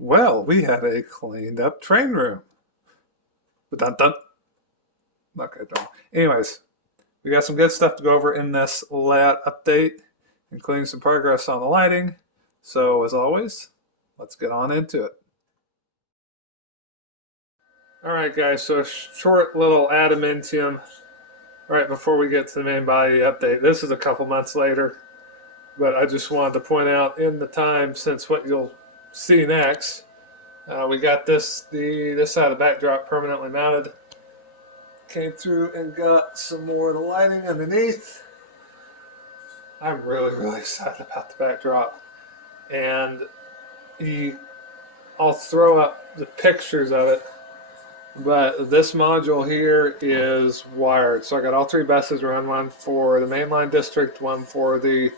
Well, we had a cleaned up train room. Dun dun. Okay, don't. Anyways, we got some good stuff to go over in this layout update, including some progress on the lighting. So, as always, let's get on into it. All right, guys, so a short little adamantium right before we get to the main body update. This is a couple months later, but I just wanted to point out in the time since what you'll see next, we got this side of the backdrop permanently mounted. Came through and got some more of the lighting underneath. I'm really excited about the backdrop, and I'll throw up the pictures of it. But this module here is wired, so I got all three buses run, one for the mainline district, one for the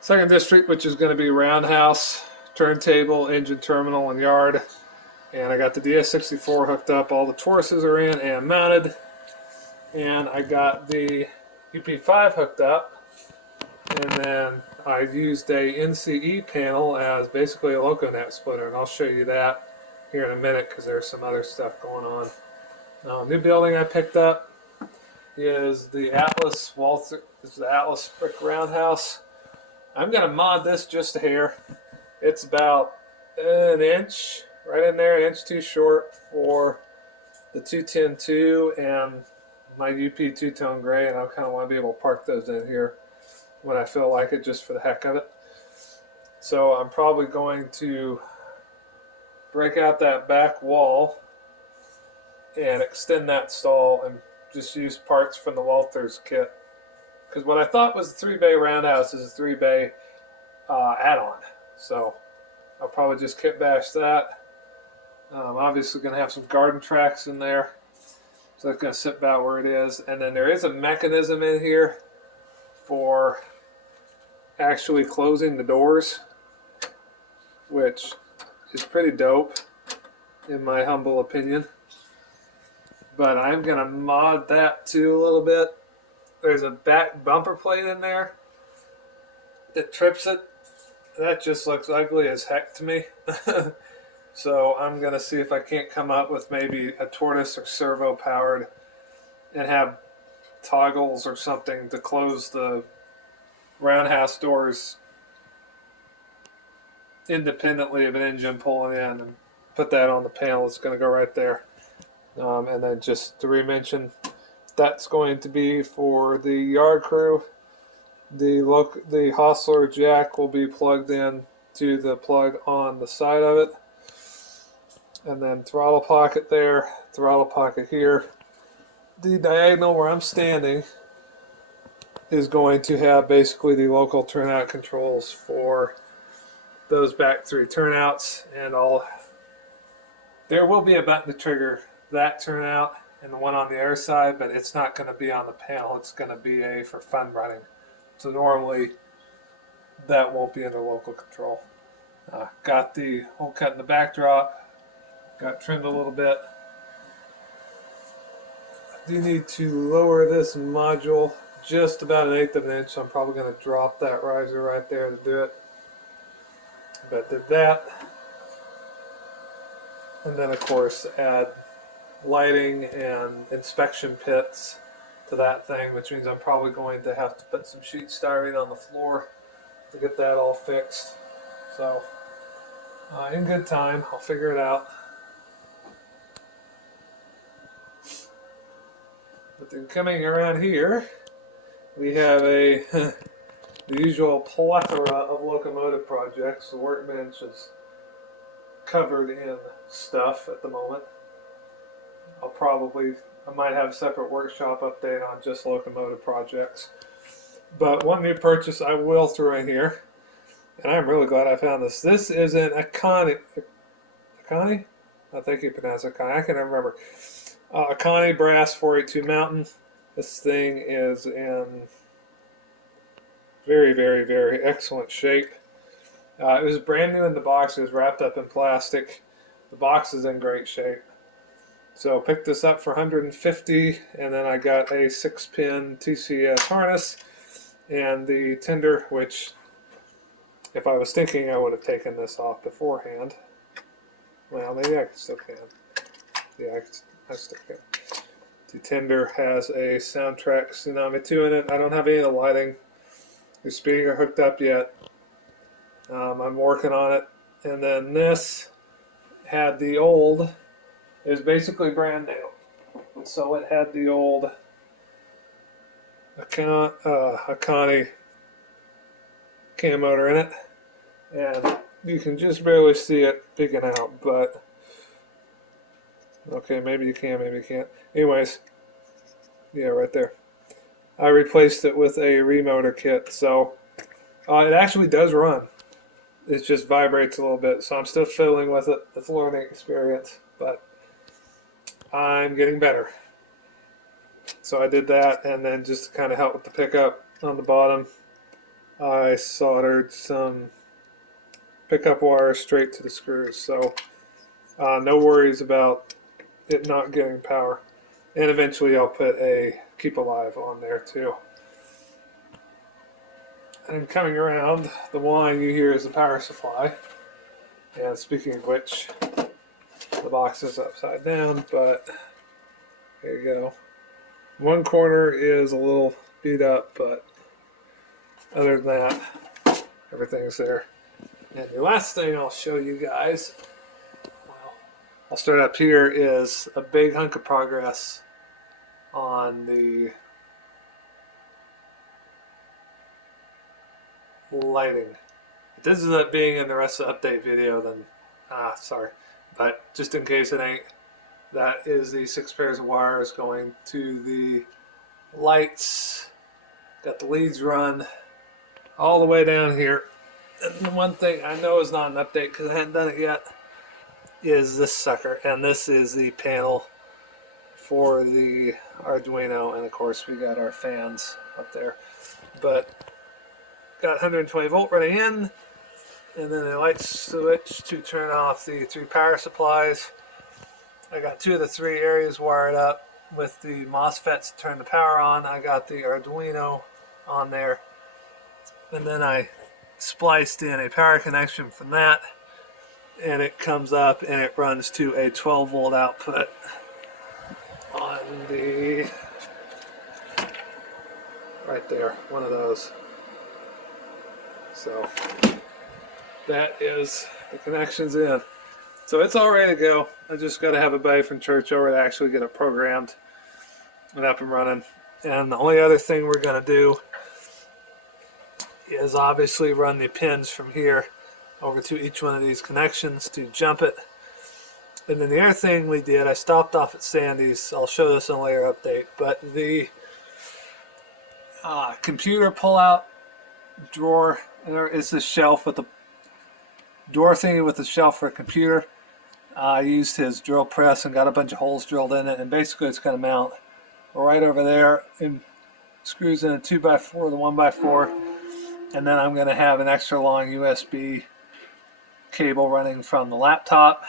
second district, which is going to be roundhouse, turntable, engine terminal, and yard. And I got the DS64 hooked up, all the Tauruses are in and mounted. And I got the UP5 hooked up. And then I used a NCE panel as basically a LocoNet splitter. And I'll show you that here in a minute because there's some other stuff going on. New building I picked up is the Atlas Walther. This is the Atlas brick roundhouse. I'm going to mod this just a hair. It's about an inch, right in there, an inch too short for the 210-2 and my UP two-tone gray, and I kind of want to be able to park those in here when I feel like it, just for the heck of it. So I'm probably going to break out that back wall and extend that stall and just use parts from the Walthers kit. Because what I thought was a 3-bay roundhouse is a 3-bay add-on. So I'll probably just kit bash that. Obviously going to have some garden tracks in there. So that's going to sit about where it is. And then there is a mechanism in here for actually closing the doors, which is pretty dope in my humble opinion. But I'm going to mod that too a little bit. There's a back bumper plate in there that trips it. That just looks ugly as heck to me. So I'm going to see if I can't come up with maybe a tortoise or servo powered and have toggles or something to close the roundhouse doors independently of an engine pulling in, and put that on the panel. It's going to go right there. And then just to re-mention, that's going to be for the yard crew. The Hostler jack will be plugged in to the plug on the side of it. And then throttle pocket there, throttle pocket here. The diagonal where I'm standing is going to have basically the local turnout controls for those back three turnouts, and there will be a button to trigger that turnout and the one on the other side, but it's not going to be on the panel. It's going to be for fun running. So normally that won't be under local control. Got the hole cut in the backdrop. Got trimmed a little bit. I do need to lower this module just about 1/8 of an inch, so I'm probably going to drop that riser right there to do it. But did that. And then of course add lighting and inspection pits to that thing, which means I'm probably going to have to put some sheet styrene on the floor to get that all fixed. So in good time, I'll figure it out. But then coming around here, we have the usual plethora of locomotive projects. The workbench is covered in stuff at the moment. I might have a separate workshop update on just locomotive projects. But one new purchase I will throw in here, and I'm really glad I found this. This is an Akani? I think you pronounce it Akani. I can't remember. Akani brass 482 Mountain. This thing is in very excellent shape. It was brand new in the box. It was wrapped up in plastic. The box is in great shape. So picked this up for $150, and then I got a 6-pin TCS harness and the tender, which if I was thinking I would have taken this off beforehand. Well, maybe I still can. Yeah, I still can. The Tender has a Soundtrack Tsunami 2 in it. I don't have any of the lighting or speaker hooked up yet. I'm working on it. And then this had the old, it was basically brand new. So it had the old Akani cam motor in it. And you can just barely see it picking out, but okay, maybe you can, maybe you can't. Anyways, yeah, right there. I replaced it with a remotor kit, so it actually does run. It just vibrates a little bit, so I'm still fiddling with it. It's a learning experience, but I'm getting better. So I did that, and then just to kind of help with the pickup on the bottom, I soldered some pickup wire straight to the screws. So no worries about it not getting power. And eventually I'll put a Keep Alive on there too. And coming around, the whine you hear is the power supply. And speaking of which, the box is upside down, but there you go. One corner is a little beat up, but other than that, everything's there. And the last thing I'll show you guys, well, I'll start up here, is a big hunk of progress on the lighting. If this ends up being in the rest of the update video, then sorry, but just in case it ain't, that is the 6 pairs of wires going to the lights. Got the leads run all the way down here. And the one thing I know is not an update because I hadn't done it yet is this sucker, and this is the panel for the Arduino, and of course we got our fans up there. But got 120 volt running in, and then a light switch to turn off the 3 power supplies. I got 2 of the 3 areas wired up with the MOSFETs to turn the power on. I got the Arduino on there, and then I spliced in a power connection from that, and it comes up and it runs to a 12 volt output on the right there, one of those. So that is the connections in. So it's all ready to go. I just got to have a buddy from church over to actually get it programmed and up and running. And the only other thing we're going to do is obviously run the pins from here over to each one of these connections to jump it. And then the other thing we did, I stopped off at Sandy's. I'll show this in a later update, but the computer pull-out drawer, there is this shelf with the door thingy with the shelf for a computer. I used his drill press and got a bunch of holes drilled in it, and basically it's going to mount right over there and screws in a 2x4 with a 1x4, and then I'm going to have an extra long USB cable running from the laptop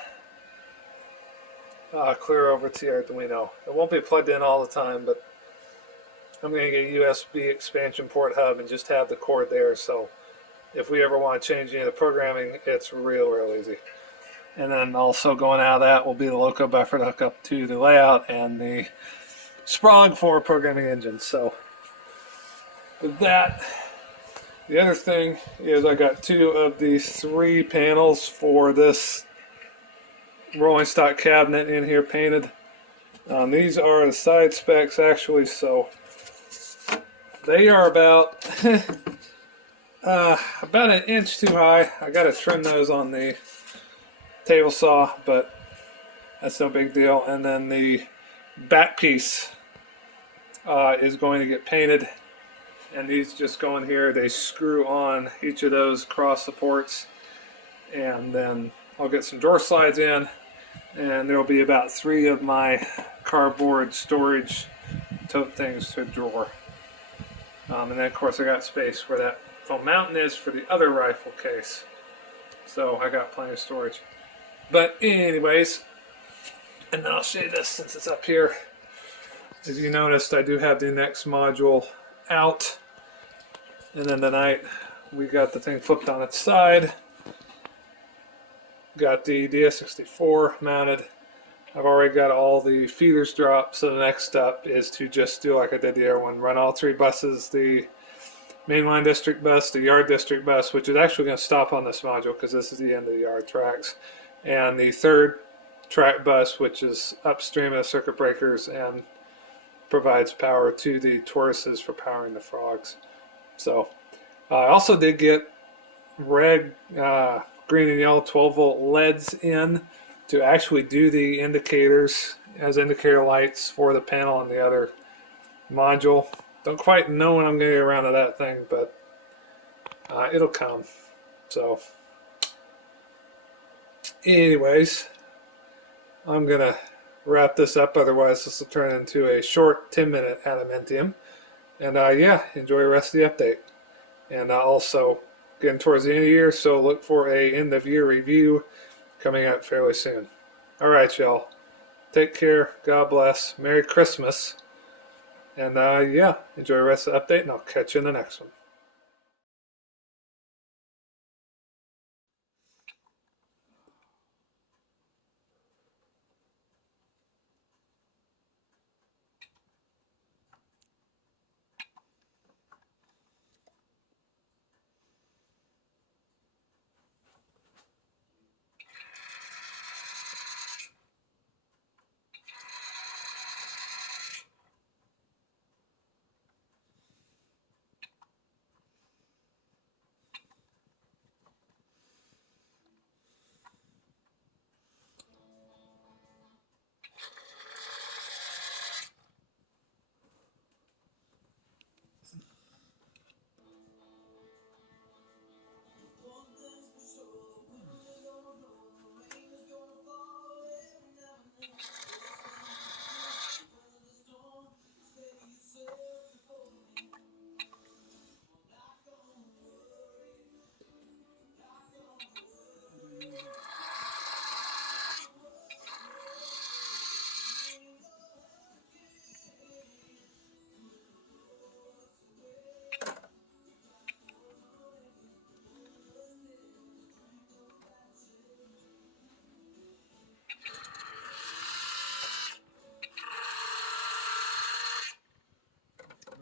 clear over to the Arduino. It won't be plugged in all the time, but I'm going to get a USB expansion port hub and just have the cord there, so if we ever want to change any of the programming, it's real easy. And then also going out of that will be the loco buffer to hook up to the layout and the Sprague for programming engine. So with that, the other thing is I got 2 of the 3 panels for this rolling stock cabinet in here painted. These are the side specs actually, so they are about about an inch too high. I got to trim those on the table saw, but that's no big deal. And then the back piece is going to get painted, and these just go in here. They screw on each of those cross supports, and then I'll get some drawer slides in, and there will be about 3 of my cardboard storage tote things to a drawer. And then of course I got space where that foam mountain is for the other rifle case. So I got plenty of storage. But anyways, and then I'll show you this since it's up here. As you noticed, I do have the next module out. And then tonight we got the thing flipped on its side. got the DS64 mounted. I've already got all the feeders dropped, so the next step is to just do like I did the other one, run all three buses, the mainline district bus, the yard district bus, which is actually going to stop on this module because this is the end of the yard tracks, and the third track bus, which is upstream of the circuit breakers and provides power to the toruses for powering the frogs. So I also did get red, green, and yellow 12-volt LEDs in to actually do the indicators as indicator lights for the panel and the other module. Don't quite know when I'm going to get around to that thing, but it'll come. So anyways, I'm going to wrap this up. Otherwise, this will turn into a short 10-minute adamantium. And yeah, enjoy the rest of the update. And also getting towards the end of the year, so look for a end of year review coming out fairly soon. All right, y'all. Take care. God bless. Merry Christmas. And yeah, enjoy the rest of the update, and I'll catch you in the next one.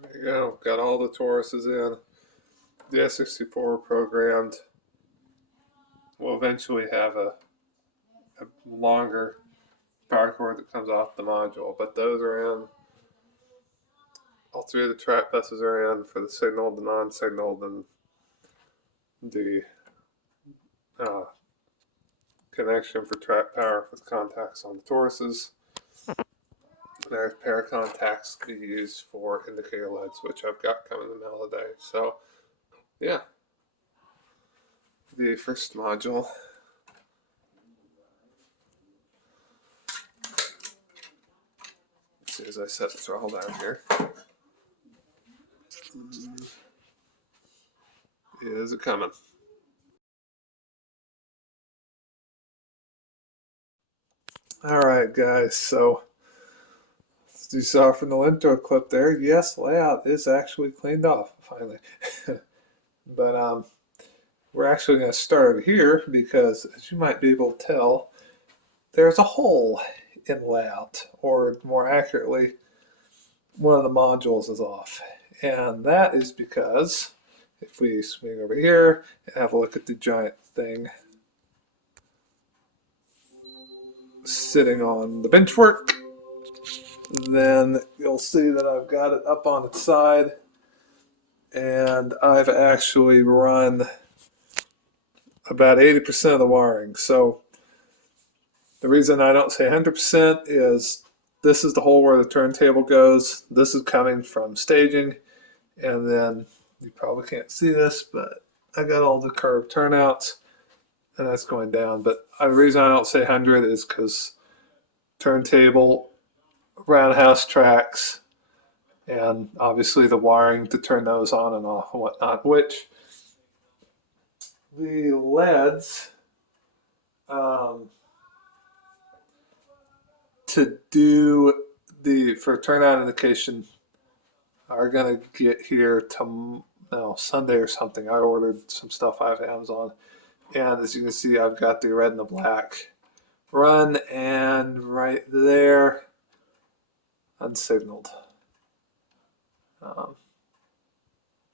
There you go. Got all the toruses in. The S64 programmed. We'll eventually have a longer power cord that comes off the module, but those are in. All three of the track buses are in for the signaled, the non-signaled, and the connection for track power with contacts on the toruses. There's a pair of contacts to be used for indicator LEDs, which I've got coming in the mail today. So, yeah. The first module. As soon as I set the throttle down here. Is it coming? Alright guys, so as you saw from the intro clip there, yes, layout is actually cleaned off finally. But we're actually going to start over here because, as you might be able to tell, there's a hole in layout, or more accurately, one of the modules is off. And that is because if we swing over here and have a look at the giant thing sitting on the benchwork, then you'll see that I've got it up on its side, and I've actually run about 80% of the wiring. So the reason I don't say 100% is this is the hole where the turntable goes. This is coming from staging, and then you probably can't see this, but I got all the curved turnouts, and that's going down. But the reason I don't say 100 is because turntable, roundhouse tracks, and obviously the wiring to turn those on and off and whatnot, which the LEDs to do for turnout indication are going to get here Sunday or something. I ordered some stuff off Amazon, And as you can see, I've got the red and the black run, and right there, unsignaled.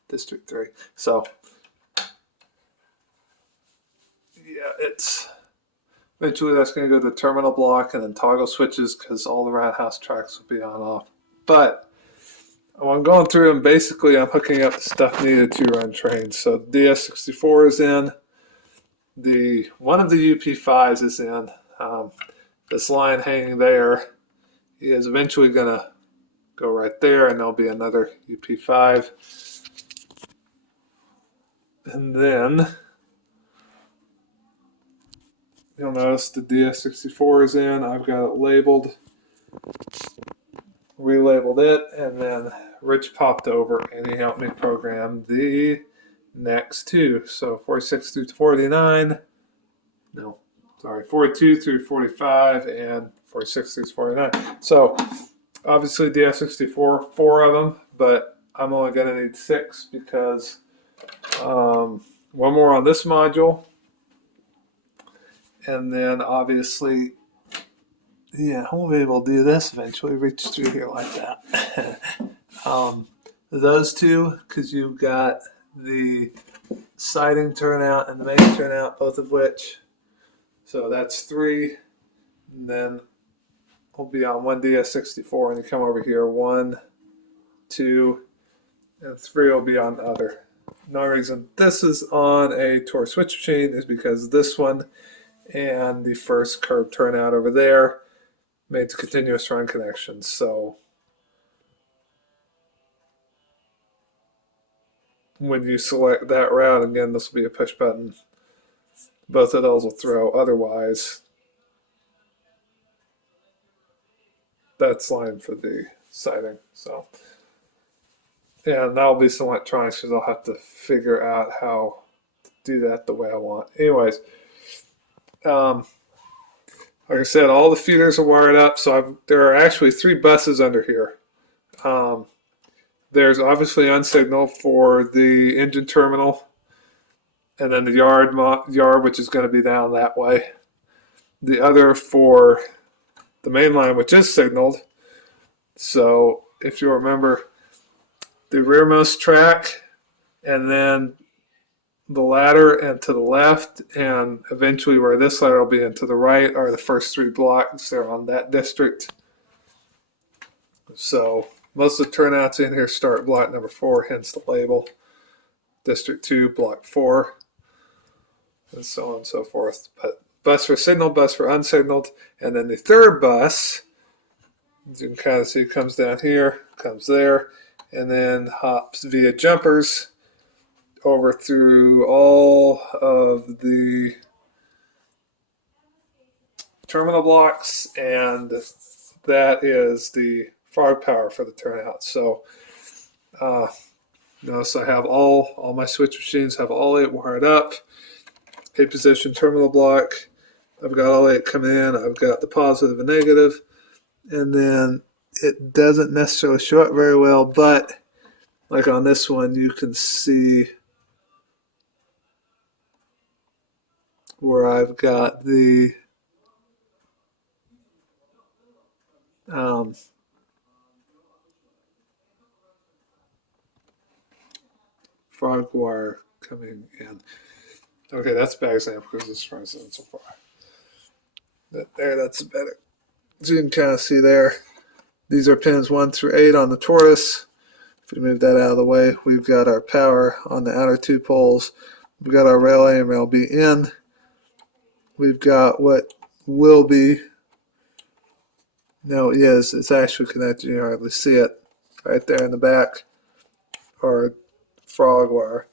District 3. So, yeah, it's eventually that's going to go to the terminal block and then toggle switches because all the roundhouse tracks will be on off. But when I'm going through them, basically I'm hooking up the stuff needed to run trains. So DS64 is in. One of the UP5s is in. This line hanging there is eventually going to go right there, and there'll be another UP5. And then you'll notice the DS64 is in. I've got it labeled, relabeled it, and then Rich popped over and he helped me program the next two. So 46 through 49, no, sorry, 42 through 45 and 46 through 49. So obviously DS64, 4 of them, but I'm only going to need 6 because one more on this module. And then obviously, yeah, I won't be able to do this eventually, reach through here like that. Those two, because you've got the siding turnout and the main turnout, both of which, so that's 3. And then we'll be on one DS64, and you come over here, 1, 2, and 3 will be on the other. No reason this is on a Tor switch machine is because this one and the first curved turnout over there made continuous run connections. So when you select that route, again, this will be a push button. Both of those will throw. Otherwise, that's line for the siding. So, yeah, and that'll be some electronics because I'll have to figure out how to do that the way I want. Anyways, like I said, all the feeders are wired up. So there are actually 3 buses under here. There's obviously unsignal for the engine terminal, and then the yard, which is going to be down that way. The other for the main line, which is signaled. So if you remember, the rearmost track, and then the ladder, and to the left, and eventually where this ladder will be, and to the right are the first 3 blocks. They're on that district. So most of the turnouts in here start block number 4, hence the label. District 2, block 4, and so on and so forth. But bus for signal, bus for unsignaled, and then the third bus, as you can kind of see, comes down here, comes there, and then hops via jumpers over through all of the terminal blocks, and that is the frog power for the turnout. So notice I have all my switch machines have all 8 wired up. 8 position terminal block. I've got all 8 coming in. I've got the positive and negative, and then it doesn't necessarily show up very well, but like on this one, you can see where I've got the frog wire coming in. Okay, that's a bad example because it's frozen so far. That's better. So you can kind of see there. These are pins 1 through 8 on the Taurus. If we move that out of the way, we've got our power on the outer 2 poles. We've got our rail A and rail B in. We've got what will be, no, it is, it's actually connected. You can hardly see it right there in the back, or frog wire.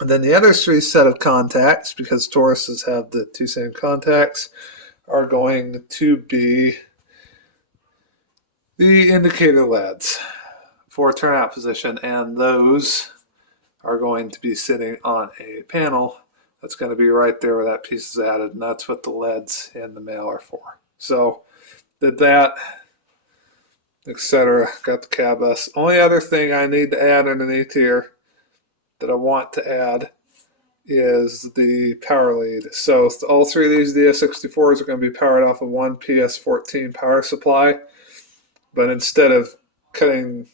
And then the other 3 set of contacts, because Tauruses have the 2 same contacts, are going to be the indicator LEDs for turnout position, and those are going to be sitting on a panel that's going to be right there where that piece is added, and that's what the LEDs in the mail are for. So did that, etc. Got the cab bus. Only other thing I need to add underneath here that I want to add is the power lead. So all three of these DS64s are going to be powered off of one PS14 power supply, but instead of running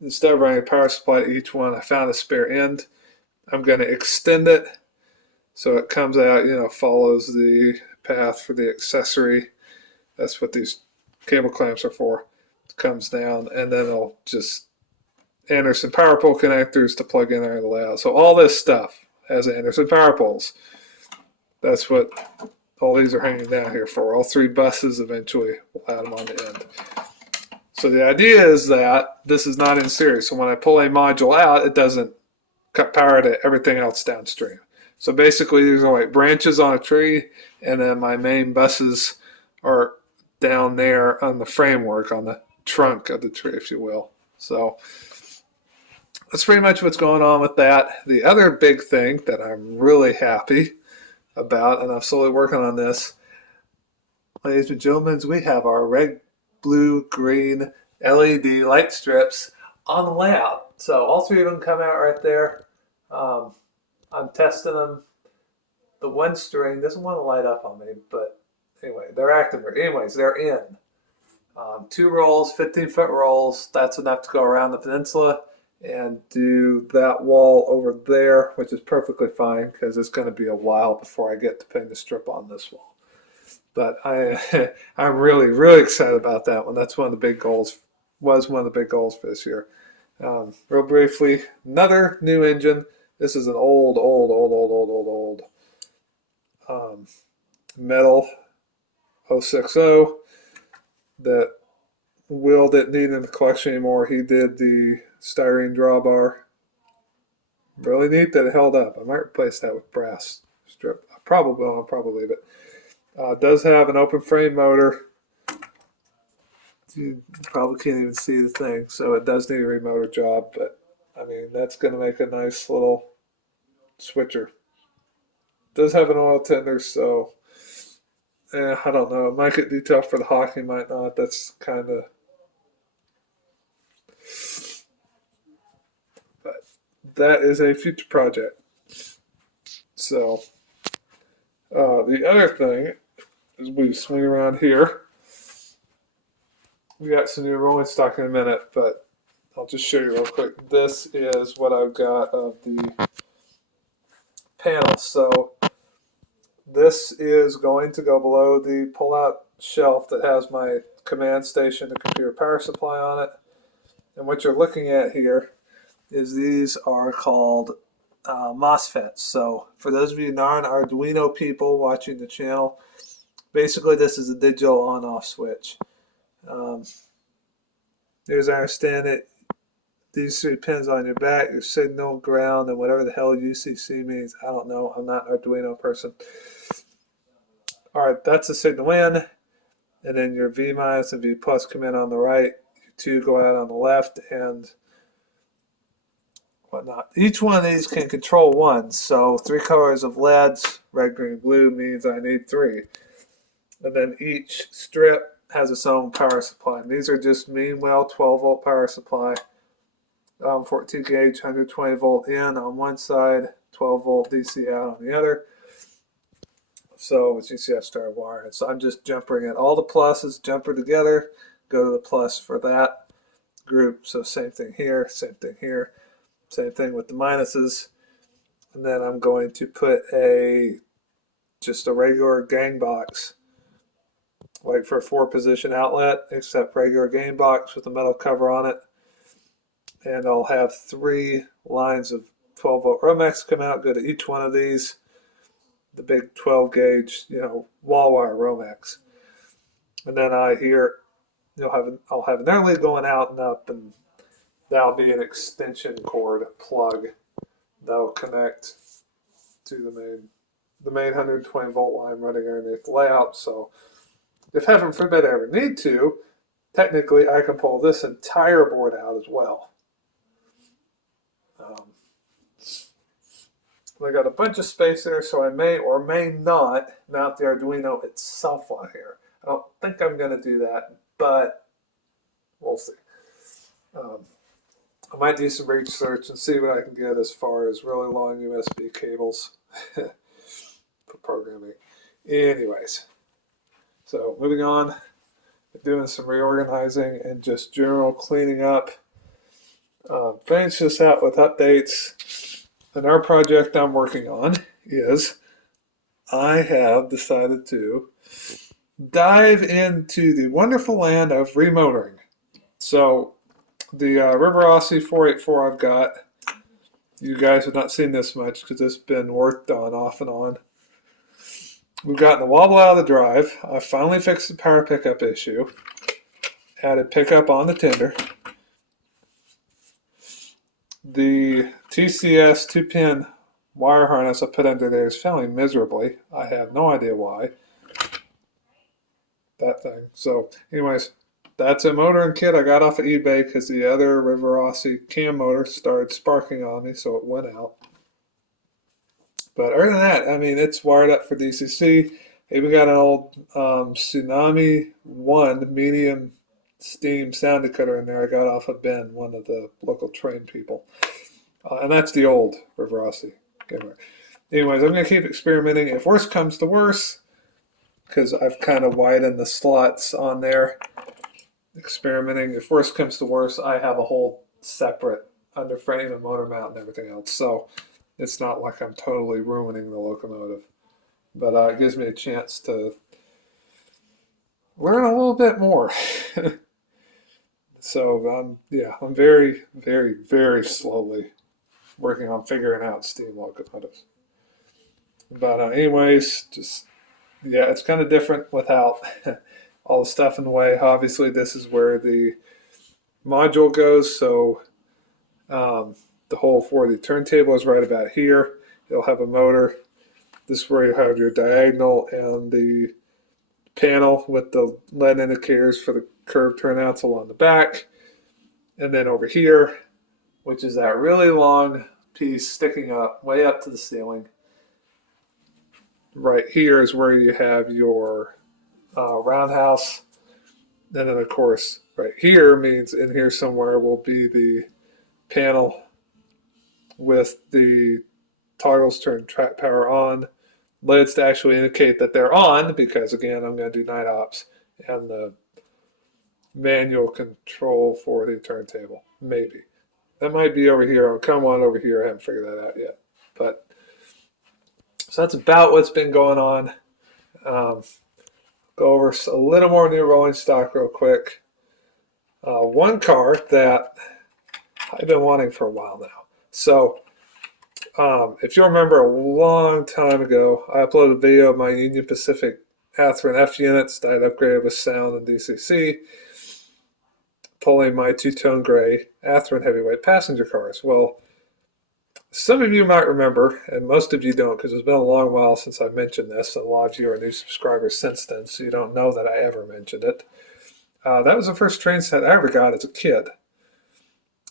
a power supply to each one, I found a spare end. I'm going to extend it so it comes out, follows the path for the accessory. That's what these cable clamps are for. It comes down, and then I'll just Anderson power pole connectors to plug in there and layout. So all this stuff has Anderson power poles. That's what all these are hanging down here for. All three buses eventually will add them on the end. So the idea is that this is not in series. So when I pull a module out, it doesn't cut power to everything else downstream. So basically these are like branches on a tree, and then my main buses are down there on the framework, on the trunk of the tree, if you will. So that's pretty much what's going on with that. The other big thing that I'm really happy about, and I'm slowly working on this, ladies and gentlemen, we have our red, blue, green LED light strips on the layout. So all three of them come out right there. I'm testing them. The one string doesn't want to light up on me, but anyway, they're active. Anyways, they're in. 2 rolls, 15-foot rolls. That's enough to go around the peninsula and do that wall over there, which is perfectly fine because it's going to be a while before I get to putting the strip on this wall. But I'm really, really excited about that one. That's one of the big goals, was one of the big goals for this year. Real briefly, another new engine. This is an old metal 060 that Will didn't need in the collection anymore. He did the styrene drawbar. Really neat that it held up. I might replace that with brass strip. I'll probably leave it. Does have an open frame motor. You probably can't even see the thing, so it does need a remotor job, but I mean, that's going to make a nice little switcher. Does have an oil tender, so I don't know. It might get detailed for the hockey, might not. That's kind of. But that is a future project. So the other thing is we swing around here. We got some new rolling stock in a minute, but I'll just show you real quick. This is what I've got of the panel. So this is going to go below the pull-out shelf that has my command station, the computer power supply on it. And what you're looking at here is these are called MOSFETs. So for those of you non-Arduino people watching the channel, basically this is a digital on-off switch. As I understand it, these 3 pins on your back, your signal, ground, and whatever the hell UCC means. I don't know. I'm not an Arduino person. Alright, that's the signal in. And then your V minus and V plus come in on the right. Your 2 go out on the left and whatnot. Each one of these can control one. So 3 colors of LEDs, red, green, blue, means I need 3. And then each strip has its own power supply. And these are just Meanwell 12-volt power supply. 14 gauge, 120 volt in on one side, 12 volt DC out on the other. So as you see, I started wiring. So I'm just jumpering it. All the pluses jumper together, go to the plus for that group. So same thing here, same thing here, same thing with the minuses. And then I'm going to put just a regular gang box, like for a 4-position outlet, except regular gang box with a metal cover on it. And I'll have 3 lines of 12 volt Romex come out, go to each one of these, the big 12 gauge, wall wire Romex. And then I'll have an air lead going out and up, and that'll be an extension cord plug that'll connect to the main 120 volt line running underneath the layout. So if heaven forbid I ever need to, technically I can pull this entire board out as well. I got a bunch of space there, so I may or may not mount the Arduino itself on here. I don't think I'm going to do that, but we'll see. I might do some research and see what I can get as far as really long USB cables for programming. Anyways, so moving on, doing some reorganizing and just general cleaning up. Finish this out with updates. And our project I'm working on is I have decided to dive into the wonderful land of remotoring. So the River Aussie 484 I've got, you guys have not seen this much because it's been worked on off and on. We've gotten the wobble out of the drive. I finally fixed the power pickup issue. Added pickup on the tender. The TCS 2-pin wire harness I put under there is failing miserably. I have no idea why. That thing. So anyways, that's a motoring kit I got off of eBay because the other River Aussie cam motor started sparking on me, so it went out. But other than that, I mean, it's wired up for DCC. Even got an old Tsunami 1 medium steam sound decoder in there I got off of Ben, one of the local train people. And that's the old River Aussie camera. Anyways, I'm going to keep experimenting. If worse comes to worse, because I've kind of widened the slots on there, experimenting. If worse comes to worse, I have a whole separate underframe and motor mount and everything else. So it's not like I'm totally ruining the locomotive. But it gives me a chance to learn a little bit more. So I'm very, very, very slowly working on figuring out steam locomotives. But anyways, it's kind of different without all the stuff in the way. Obviously, this is where the module goes. So the hole for the turntable is right about here. It'll have a motor. This is where you have your diagonal and the panel with the LED indicators for the curved turnouts along the back. And then over here, which is that really long piece sticking up way up to the ceiling. Right here is where you have your roundhouse. And then of course, right here means in here somewhere will be the panel with the toggles turn track power on. LEDs to actually indicate that they're on, because again, I'm going to do night ops, and the manual control for the turntable. Maybe. That might be over here. I'll come on over here. I haven't figured that out yet. But so that's about what's been going on. Go over a little more new rolling stock real quick. One car that I've been wanting for a while now. So if you remember a long time ago, I uploaded a video of my Union Pacific Athearn F units that I'd upgraded with sound and DCC, pulling my two-tone gray Athearn heavyweight passenger cars. Well, some of you might remember, and most of you don't, because it's been a long while since I mentioned this. A lot of you are new subscribers since then, so you don't know that I ever mentioned it. That was the first train set I ever got as a kid.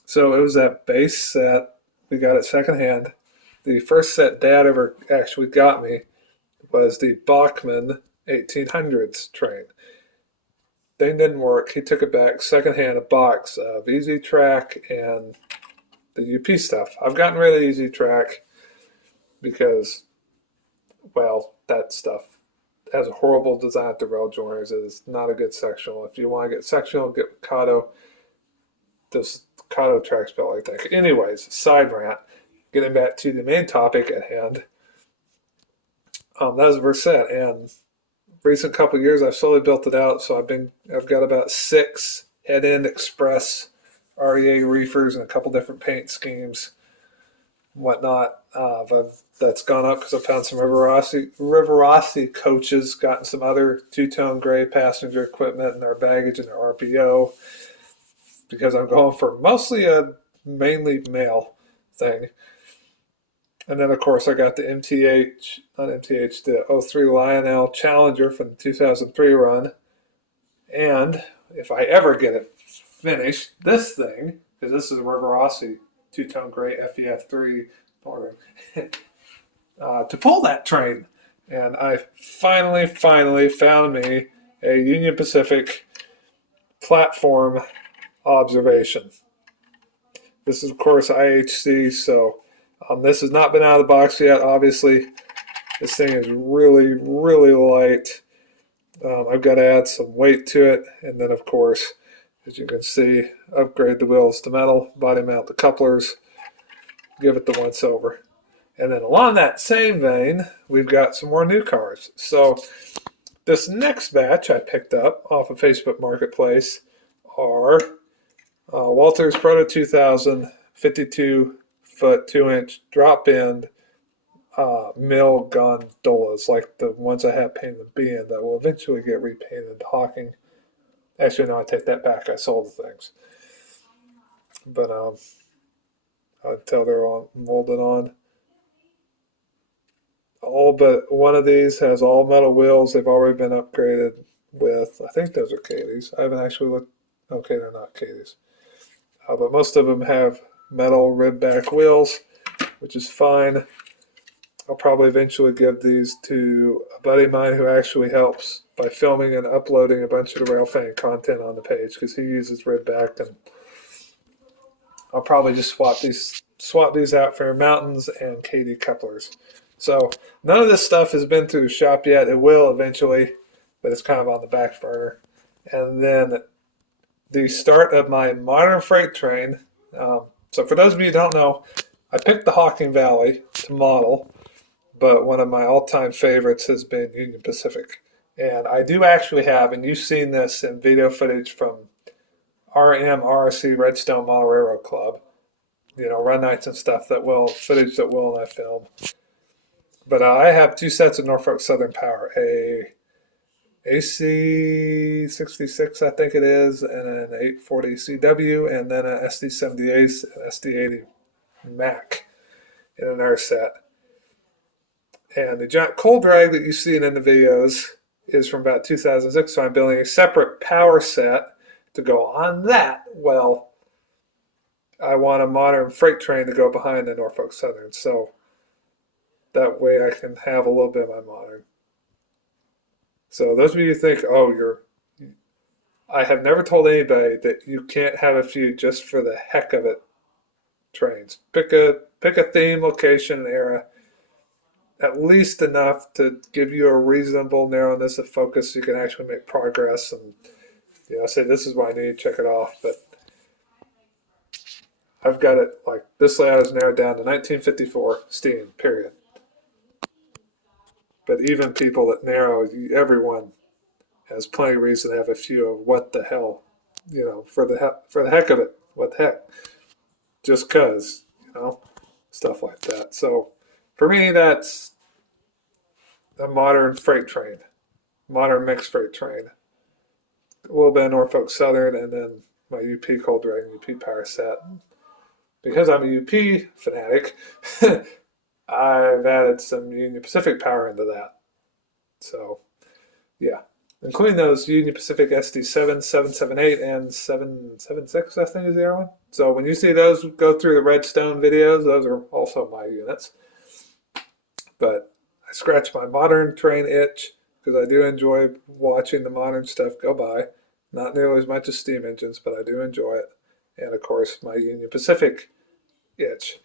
So it was that base set. We got it secondhand. The first set Dad ever actually got me was the Bachmann 1800s train. Thing didn't work. He took it back secondhand, a box of Easy Track and the UP stuff. I've gotten rid of Easy Track because, well, that stuff has a horrible design at the rail joiners. It is not a good sectional. If you want to get sectional, get Kato. Those Kato tracks built like that. Anyways, side rant. Getting back to the main topic at hand. That was the first set, and recent couple of years I've slowly built it out. So I've got about 6 head-end express REA reefers and a couple different paint schemes, whatnot. That's gone up because I found some River Aussie coaches, gotten some other two-tone gray passenger equipment and their baggage and their RPO, because I'm going for mostly a mainly male thing. And then, of course, I got the the 03 Lionel Challenger from the 2003 run. And if I ever get it finished, this thing, because this is a River Aussie two-tone gray FEF3 motor, to pull that train. And I finally found me a Union Pacific platform observation This is, of course, IHC, so this has not been out of the box yet, obviously. This thing is really, really light. I've got to add some weight to it, and then, of course, as you can see, upgrade the wheels to metal, body mount the couplers, give it the once over. And then along that same vein, we've got some more new cars. So this next batch I picked up off of Facebook Marketplace are Walters Proto 2000 52-foot 2-inch drop-in mill gondolas, like the ones I have painted B in that will eventually get repainted Hawking. Actually, no, I take that back. I sold the things. But until they're all molded on. All but one of these has all metal wheels. They've already been upgraded with, I think those are Katie's. I haven't actually looked. Okay, they're not Katie's. But most of them have metal rib back wheels, which is fine. I'll probably eventually give these to a buddy of mine who actually helps by filming and uploading a bunch of the Railfan content on the page, because he uses rib back, and I'll probably just swap these out for mountains and Katie couplers. So none of this stuff has been through the shop yet. It will eventually, but it's kind of on the back burner. And then the start of my modern freight train. So for those of you who don't know, I picked the Hawking Valley to model, but one of my all-time favorites has been Union Pacific. And I do actually have, and you've seen this in video footage from RMRC Redstone Model Railroad Club, run nights and stuff, footage that Will and I film. But I have two sets of Norfolk Southern Power, a AC66, I think it is, and an 840 CW, and then an SD78 and SD80 Mac in another set. And the giant coal drag that you've seen in the videos is from about 2006, so I'm building a separate power set to go on that. Well, I want a modern freight train to go behind the Norfolk Southern, so that way I can have a little bit of my modern. So those of you who think, I have never told anybody that you can't have a few just for the heck of it trains. Pick a theme, location, and era. At least enough to give you a reasonable narrowness of focus so you can actually make progress and say this is what I need, check it off. But I've got it like this layout is narrowed down to 1954 steam, period. But even people that narrow, everyone has plenty of reason to have a few of what the hell, for the heck of it, what the heck, just cause, stuff like that. So for me, that's a modern freight train, modern mixed freight train, a little bit of Norfolk Southern, and then my UP Coal Dragon UP power set. Because I'm a UP fanatic, I've added some Union Pacific power into that. So, yeah. Including those Union Pacific SD7, 778, and 776, I think is the other one. So when you see those go through the Redstone videos, those are also my units. But I scratch my modern train itch because I do enjoy watching the modern stuff go by. Not nearly as much as steam engines, but I do enjoy it. And of course, my Union Pacific itch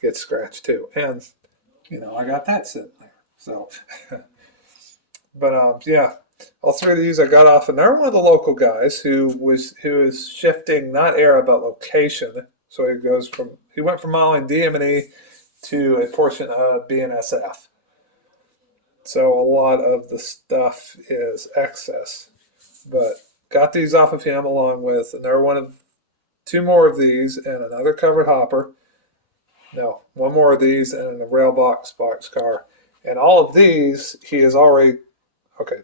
gets scratched too. And, I got that sitting there. So, but yeah, all three of these I got off, and they're one of the local guys who is shifting not era but location. So he went from modeling DM&E to a portion of BNSF. So a lot of the stuff is excess, but got these off of him along with, and they're one of two more of these and another covered hopper. No, one more of these and a rail boxcar. And all of these, he has already,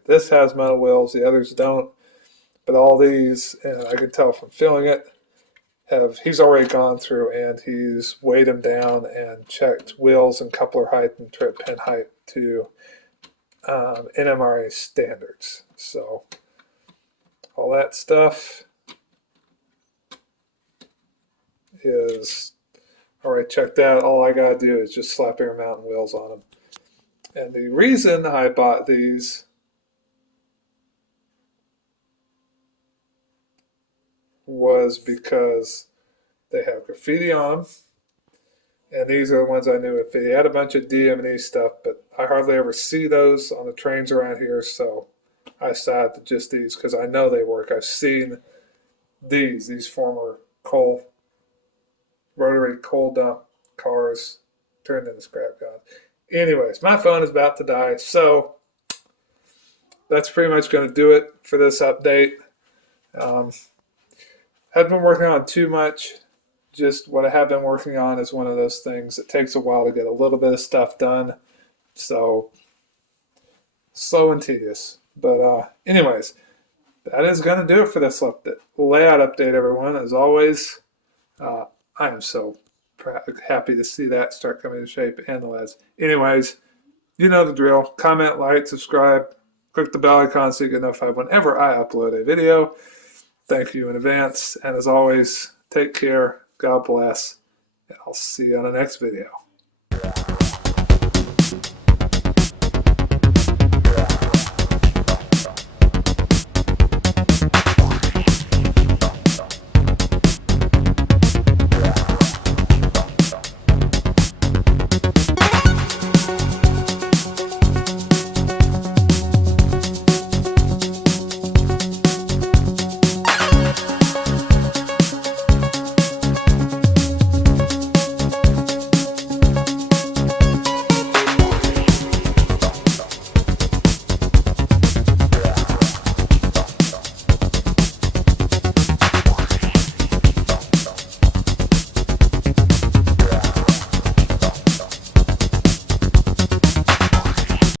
this has metal wheels, the others don't. But all these, and I can tell from feeling it, he's already gone through and he's weighed them down and checked wheels and coupler height and trip pin height to NMRA standards. So all that stuff is already checked out. All I gotta do is just slap Air Mountain wheels on them. And the reason I bought these was because They have graffiti on them. And these are the ones I knew with graffiti. They had a bunch of DM&E stuff, but I hardly ever see those on the trains around here, so I decided to just these because I know they work. I've seen these former rotary coal dump cars turned into scrap yard. Anyways, my phone is about to die, so that's pretty much going to do it for this update. Haven't been working on too much. Just what I have been working on is one of those things. It takes a while to get a little bit of stuff done, so slow and tedious. But anyways, that is going to do it for this layout update, everyone. As always, I am so happy to see that start coming into shape and the LEDs. Anyways, you know the drill. Comment, like, subscribe, click the bell icon so you get notified whenever I upload a video. Thank you in advance. And as always, take care. God bless. And I'll see you on the next video.